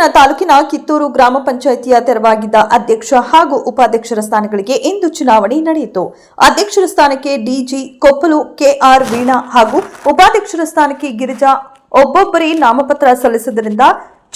ಚಿಕ್ಕಮಗಳೂರಿನ ತಾಲೂಕಿನ ಕಿತ್ತೂರು ಗ್ರಾಮ ಪಂಚಾಯಿತಿಯ ತೆರವಾಗಿದ್ದ ಅಧ್ಯಕ್ಷ ಹಾಗೂ ಉಪಾಧ್ಯಕ್ಷರ ಸ್ಥಾನಗಳಿಗೆ ಇಂದು ಚುನಾವಣೆ ನಡೆಯಿತು. ಅಧ್ಯಕ್ಷರ ಸ್ಥಾನಕ್ಕೆ ಡಿಜಿ ಕೊಪ್ಪಲು ಕೆಆರ್ ವೀಣಾ ಹಾಗೂ ಉಪಾಧ್ಯಕ್ಷರ ಸ್ಥಾನಕ್ಕೆ ಗಿರಿಜಾ ಒಬ್ಬೊಬ್ಬರೇ ನಾಮಪತ್ರ ಸಲ್ಲಿಸಿದ್ದರಿಂದ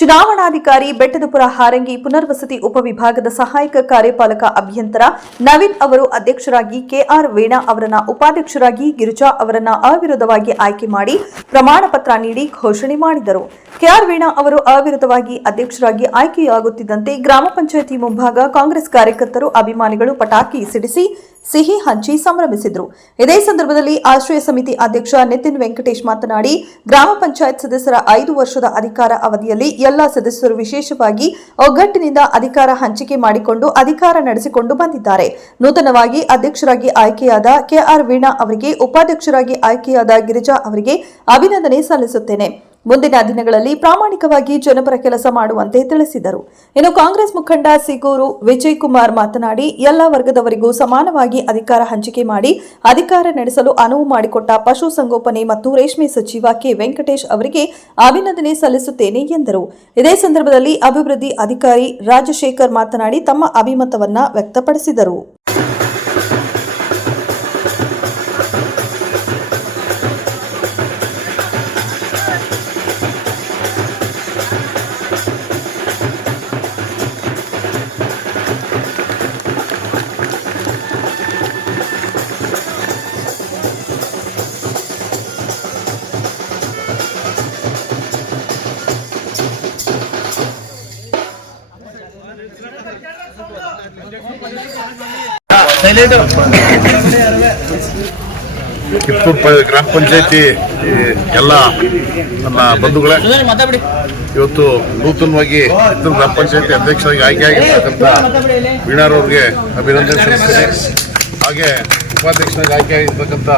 ಚುನಾವಣಾಧಿಕಾರಿ ಬೆಟ್ಟದಪುರ ಹಾರಂಗಿ ಪುನರ್ವಸತಿ ಉಪವಿಭಾಗದ ಸಹಾಯಕ ಕಾರ್ಯಪಾಲಕ ಅಭಿಯಂತರ ನವೀನ್ ಅವರು ಅಧ್ಯಕ್ಷರಾಗಿ, ಕೆಆರ್ ವೀಣಾ ಅವರನ್ನ ಉಪಾಧ್ಯಕ್ಷರಾಗಿ, ಗಿರಿಜಾ ಅವರನ್ನ ಅವಿರೋಧವಾಗಿ ಆಯ್ಕೆ ಮಾಡಿ ಪ್ರಮಾಣ ಪತ್ರ ನೀಡಿ ಘೋಷಣೆ ಮಾಡಿದರು. ಕೆಆರ್ ವೀಣಾ ಅವರು ಅವಿರೋಧವಾಗಿ ಅಧ್ಯಕ್ಷರಾಗಿ ಆಯ್ಕೆಯಾಗುತ್ತಿದ್ದಂತೆ ಗ್ರಾಮ ಪಂಚಾಯಿತಿ ಮುಂಭಾಗ ಕಾಂಗ್ರೆಸ್ ಕಾರ್ಯಕರ್ತರು, ಅಭಿಮಾನಿಗಳು ಪಟಾಕಿ ಸಿಡಿಸಿ ಸಿಹಿ ಹಂಚಿ ಸಂಭ್ರಮಿಸಿದರು. ಇದೇ ಸಂದರ್ಭದಲ್ಲಿ ಆಶ್ರಯ ಸಮಿತಿ ಅಧ್ಯಕ್ಷ ನಿತಿನ್ ವೆಂಕಟೇಶ್ ಮಾತನಾಡಿ, ಗ್ರಾಮ ಪಂಚಾಯತ್ ಸದಸ್ಯರ 5 ವರ್ಷದ ಅಧಿಕಾರ ಅವಧಿಯಲ್ಲಿ ಎಲ್ಲಾ ಸದಸ್ಯರು ವಿಶೇಷವಾಗಿ ಒಗ್ಗಟ್ಟಿನಿಂದ ಅಧಿಕಾರ ಹಂಚಿಕೆ ಮಾಡಿಕೊಂಡು ಅಧಿಕಾರ ನಡೆಸಿಕೊಂಡು ಬಂದಿದ್ದಾರೆ. ನೂತನವಾಗಿ ಅಧ್ಯಕ್ಷರಾಗಿ ಆಯ್ಕೆಯಾದ ಕೆಆರ್ ವೀಣಾ ಅವರಿಗೆ, ಉಪಾಧ್ಯಕ್ಷರಾಗಿ ಆಯ್ಕೆಯಾದ ಗಿರಿಜಾ ಅವರಿಗೆ ಅಭಿನಂದನೆ ಸಲ್ಲಿಸುತ್ತೇನೆ. ಮುಂದಿನ ದಿನಗಳಲ್ಲಿ ಪ್ರಾಮಾಣಿಕವಾಗಿ ಜನಪರ ಕೆಲಸ ಮಾಡುವಂತೆ ತಿಳಿಸಿದರು. ಇನ್ನು ಕಾಂಗ್ರೆಸ್ ಮುಖಂಡ ಸಿಗೂರು ವಿಜಯ್ ಕುಮಾರ್ ಮಾತನಾಡಿ, ಎಲ್ಲ ವರ್ಗದವರಿಗೂ ಸಮಾನವಾಗಿ ಅಧಿಕಾರ ಹಂಚಿಕೆ ಮಾಡಿ ಅಧಿಕಾರ ನಡೆಸಲು ಅನುವು ಮಾಡಿಕೊಟ್ಟ ಪಶು ಸಂಗೋಪನೆ ಮತ್ತು ರೇಷ್ಮೆ ಸಚಿವ ಕೆ ವೆಂಕಟೇಶ್ ಅವರಿಗೆ ಅಭಿನಂದನೆ ಸಲ್ಲಿಸುತ್ತೇನೆ ಎಂದರು. ಇದೇ ಸಂದರ್ಭದಲ್ಲಿ ಅಭಿವೃದ್ಧಿ ಅಧಿಕಾರಿ ರಾಜಶೇಖರ್ ಮಾತನಾಡಿ ತಮ್ಮ ಅಭಿಮತವನ್ನ ವ್ಯಕ್ತಪಡಿಸಿದರು. ಕಿತ್ತೂರು ಗ್ರಾಮ ಪಂಚಾಯತಿ ಎಲ್ಲ ನನ್ನ ಬಂಧುಗಳೇ, ಇವತ್ತು ನೂತನವಾಗಿ ಕಿತ್ತೂರು ಗ್ರಾಮ ಪಂಚಾಯತಿ ಅಧ್ಯಕ್ಷರಾಗಿ ಆಯ್ಕೆಯಾಗಿರ್ತಕ್ಕಂಥ ವೀಣಾರವ್ರಿಗೆ ಅಭಿನಂದನೆ ಸಲ್ಲಿಸ್ತೇನೆ. ಹಾಗೆ ಉಪಾಧ್ಯಕ್ಷರಾಗಿ ಆಯ್ಕೆಯಾಗಿರ್ತಕ್ಕಂಥ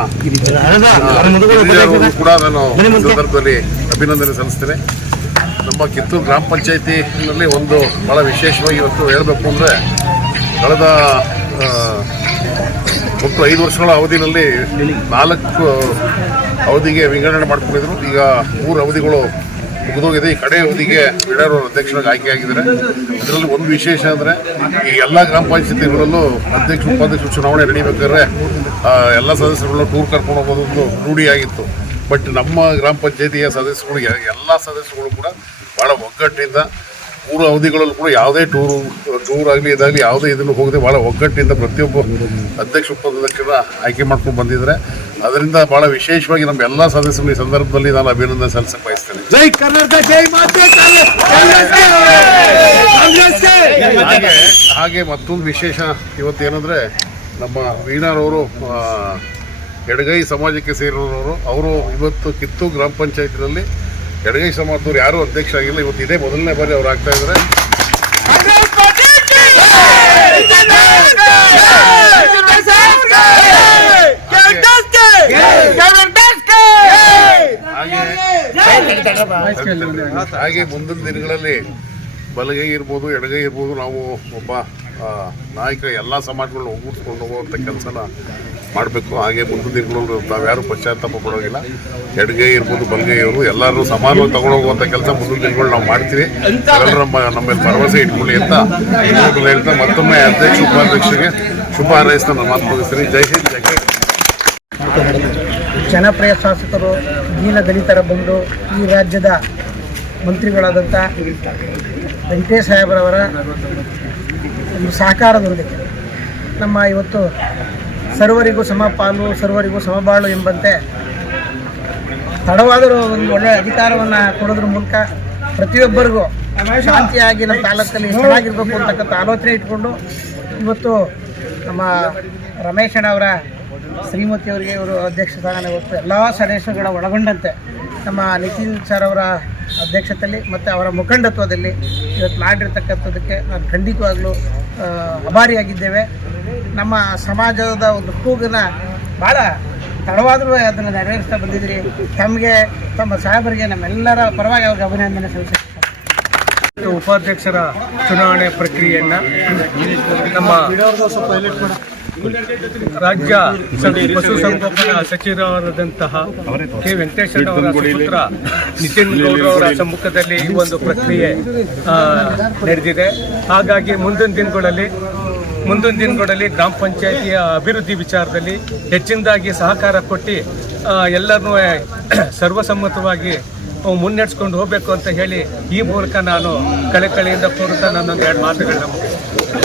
ಕೂಡ ನಾನು ಸಂದರ್ಭದಲ್ಲಿ ಅಭಿನಂದನೆ ಸಲ್ಲಿಸ್ತೇನೆ. ನಮ್ಮ ಕಿತ್ತೂರು ಗ್ರಾಮ ಪಂಚಾಯತಿನಲ್ಲಿ ಒಂದು ಬಹಳ ವಿಶೇಷವಾಗಿ ಇವತ್ತು ಹೇಳಬೇಕು ಅಂದರೆ, ಕಳೆದ ಒಟ್ಟು 5 ವರ್ಷಗಳ ಅವಧಿಯಲ್ಲಿ 4 ಅವಧಿಗೆ ವಿಂಗಡಣೆ ಮಾಡ್ಕೊಂಡಿದ್ರು. ಈಗ 3 ಅವಧಿಗಳು ಮುಗಿದೋಗಿದೆ. ಈ ಕಡೆ ಅವಧಿಗೆ ವೀಣಾರವರು ಅಧ್ಯಕ್ಷರಾಗಿ ಆಯ್ಕೆಯಾಗಿದ್ದಾರೆ. ಇದರಲ್ಲಿ ಒಂದು ವಿಶೇಷ ಅಂದರೆ, ಈ ಎಲ್ಲ ಗ್ರಾಮ ಪಂಚಾಯತಿಗಳಲ್ಲೂ ಅಧ್ಯಕ್ಷ ಉಪಾಧ್ಯಕ್ಷ ಚುನಾವಣೆ ನಡೀಬೇಕಾದ್ರೆ ಎಲ್ಲ ಸದಸ್ಯರುಗಳನ್ನ ಟೂರ್ ಕರ್ಕೊಂಡು ಹೋಗೋದೊಂದು ರೂಢಿಯಾಗಿತ್ತು. ಬಟ್ ನಮ್ಮ ಗ್ರಾಮ ಪಂಚಾಯತಿಯ ಸದಸ್ಯರು ಎಲ್ಲ ಸದಸ್ಯರುಗಳು ಕೂಡ ಭಾಳ ಒಗ್ಗಟ್ಟಿನಿಂದ 3 ಅವಧಿಗಳಲ್ಲೂ ಕೂಡ ಯಾವುದೇ ಟೂರ್ ಆಗಲಿ ಇದಾಗಲಿ ಯಾವುದೇ ಇದನ್ನು ಹೋಗದೆ ಭಾಳ ಒಗ್ಗಟ್ಟಿನಿಂದ ಪ್ರತಿಯೊಬ್ಬ ಅಧ್ಯಕ್ಷ ಉಪಾಧ್ಯಕ್ಷರ ಆಯ್ಕೆ ಮಾಡ್ಕೊಂಡು ಬಂದಿದ್ದಾರೆ. ಅದರಿಂದ ಭಾಳ ವಿಶೇಷವಾಗಿ ನಮ್ಮ ಎಲ್ಲ ಸದಸ್ಯರು ಈ ಸಂದರ್ಭದಲ್ಲಿ ನಾನು ಅಭಿನಂದನೆ ಸಲ್ಲಿಸಕ್ಕೆ ಬಯಸ್ತೇನೆ. ಜೈ ಕರ್ನಾಟಕ, ಜೈ ಮಾತೆ ಹಾಗೆ ಮತ್ತೊಂದು ವಿಶೇಷ ಇವತ್ತೇನೆಂದರೆ, ನಮ್ಮ ವೀಣಾರವರು ಎಡಗೈ ಸಮಾಜಕ್ಕೆ ಸೇರಿರೋರು. ಅವರು ಇವತ್ತು ಕಿತ್ತೂರು ಗ್ರಾಮ ಪಂಚಾಯತಿನಲ್ಲಿ ಎಡಗೈ ಸಮಾಜದವ್ರು ಯಾರೂ ಅಧ್ಯಕ್ಷ ಆಗಿಲ್ಲ. ಇವತ್ತು ಇದೇ ಮೊದಲನೇ ಬಾರಿ ಅವ್ರು ಆಗ್ತಾ ಇದ್ದಾರೆ. ಹಾಗೆ ಮುಂದಿನ ದಿನಗಳಲ್ಲಿ ಬಲಗೈ ಇರ್ಬೋದು, ಎಡಗೈ ಇರ್ಬೋದು, ನಾವು ಒಬ್ಬ ನಾಯಕ ಎಲ್ಲ ಸಮಾಜಗಳನ್ನ ಒಗ್ಗೂಡಿಸ್ಕೊಂಡು ಹೋಗುವಂಥ ಕೆಲಸನ ಮಾಡಬೇಕು. ಹಾಗೆ ಮುಂದಿನ ದಿನಗಳು ನಾವ್ಯಾರು ಪಶ್ಚಾತ್ತಾಪ ಪಡೋಗಿಲ್ಲ. ಎಡಗೈ ಇರ್ಬೋದು, ಬಲಗೈ ಇರ್ಬೋದು, ಎಲ್ಲರೂ ಸಮಾನವಾಗಿ ತಗೊಂಡು ಹೋಗುವಂಥ ಕೆಲಸ ಮುಂದಿನ ದಿನಗಳು ನಾವು ಮಾಡ್ತೀವಿ. ಎಲ್ಲರೂ ನಮ್ಮಲ್ಲಿ ಭರವಸೆ ಇಟ್ಕೊಳ್ಳಿ ಅಂತ ಹೇಳ್ತಾ ಮತ್ತೊಮ್ಮೆ ಅಧ್ಯಕ್ಷ ಉಪಾಧ್ಯಕ್ಷರಿಗೆ ಶುಭ ಹಾರೈಸ್ತಾ ನಾನು ಮಾತು ಮುಗಿಸ್ತೀನಿ. ಜೈ ಹಿಂದ್, ಜೈ ಹಿಂದ್. ಜನಪ್ರಿಯ ಶಾಸಕರು, ದೀನ ದಲಿತರ ಬಂಧು, ಈ ರಾಜ್ಯದ ಮಂತ್ರಿಗಳಾದಂಥ ವೆಂಕಟೇಶ್ ಸಾಹೇಬರವರ ಒಂದು ಸಹಕಾರದೊಂದಿಗೆ ನಮ್ಮ ಇವತ್ತು ಸರ್ವರಿಗೂ ಸಮಪಾಲು, ಸರ್ವರಿಗೂ ಸಮಬಾಳು ಎಂಬಂತೆ ತಡವಾದರೂ ಒಂದು ಒಳ್ಳೆಯ ಅಧಿಕಾರವನ್ನು ಕೊಡೋದ್ರ ಮೂಲಕ ಪ್ರತಿಯೊಬ್ಬರಿಗೂ ಶಾಂತಿಯಾಗಿ ನಮ್ಮ ತಾಲೂಕಲ್ಲಿ ಚೆನ್ನಾಗಿರ್ಬೇಕು ಅಂತಕ್ಕಂಥ ಆಲೋಚನೆ ಇಟ್ಕೊಂಡು ಇವತ್ತು ನಮ್ಮ ರಮೇಶ್ ಅಣ್ಣವರ ಶ್ರೀಮತಿಯವರಿಗೆ ಇವರು ಅಧ್ಯಕ್ಷ ಸ್ಥಾನ ಇವತ್ತು ಎಲ್ಲ ಸದಸ್ಯರುಗಳ ಒಳಗೊಂಡಂತೆ ನಮ್ಮ ನಿತಿನ್ ಸರ್ ಅವರ ಅಧ್ಯಕ್ಷತೆಯಲ್ಲಿ ಮತ್ತು ಅವರ ಮುಖಂಡತ್ವದಲ್ಲಿ ಇವತ್ತು ಮಾಡಿರ್ತಕ್ಕಂಥದ್ದಕ್ಕೆ ನಾನು ಖಂಡಿತವಾಗಲೂ ಆಭಾರಿಯಾಗಿದ್ದೇವೆ. ನಮ್ಮ ಸಮಾಜದ ಒಂದು ಕೂಗನ್ನು ಭಾಳ ತಡವಾದರೂ ಅದನ್ನು ನೆರವೇರಿಸ್ತಾ ಬಂದಿದ್ದೀರಿ. ತಮಗೆ, ತಮ್ಮ ಸಾಹೇಬರಿಗೆ ನಮ್ಮೆಲ್ಲರ ಪರವಾಗಿ ಅವ್ರಿಗೆ ಅಭಿನಂದನೆ ಸಲ್ಲಿಸುತ್ತೇನೆ. ಉಪಾಧ್ಯಕ್ಷರ ಚುನಾವಣೆ ಪ್ರಕ್ರಿಯೆಯನ್ನು ನಮ್ಮ ರಾಜ್ಯ ಪಶುಸಂಗೋಪನಾ ಸಚಿವರಾದಂತಹ ಕೆ ವೆಂಕಟೇಶ್ವರ ಅವರ ಸುಪುತ್ರ ನಿತಿನ್ ಗೌಡ ಅವರ ಸಮ್ಮುಖದಲ್ಲಿ ಈ ಒಂದು ಪ್ರಕ್ರಿಯೆ ನಡೆದಿದೆ. ಹಾಗಾಗಿ ಮುಂದಿನ ದಿನಗಳಲ್ಲಿ ಗ್ರಾಮ ಪಂಚಾಯಿತಿಯ ಅಭಿವೃದ್ಧಿ ವಿಚಾರದಲ್ಲಿ ಹೆಚ್ಚಿನದಾಗಿ ಸಹಕಾರ ಕೊಟ್ಟು ಎಲ್ಲರನ್ನೂ ಸರ್ವಸಮ್ಮತವಾಗಿ ಮುನ್ನಡೆಸ್ಕೊಂಡು ಹೋಗಬೇಕು ಅಂತ ಹೇಳಿ ಈ ಮೂಲಕ ನಾನು ಕಳಕಳಿಯಿಂದ ಕೋರುತ್ತಾ ನನ್ನೊಂದು 2 ಮಾತುಗಳನ್ನ ಮುಗಿಸ್ತೇನೆ.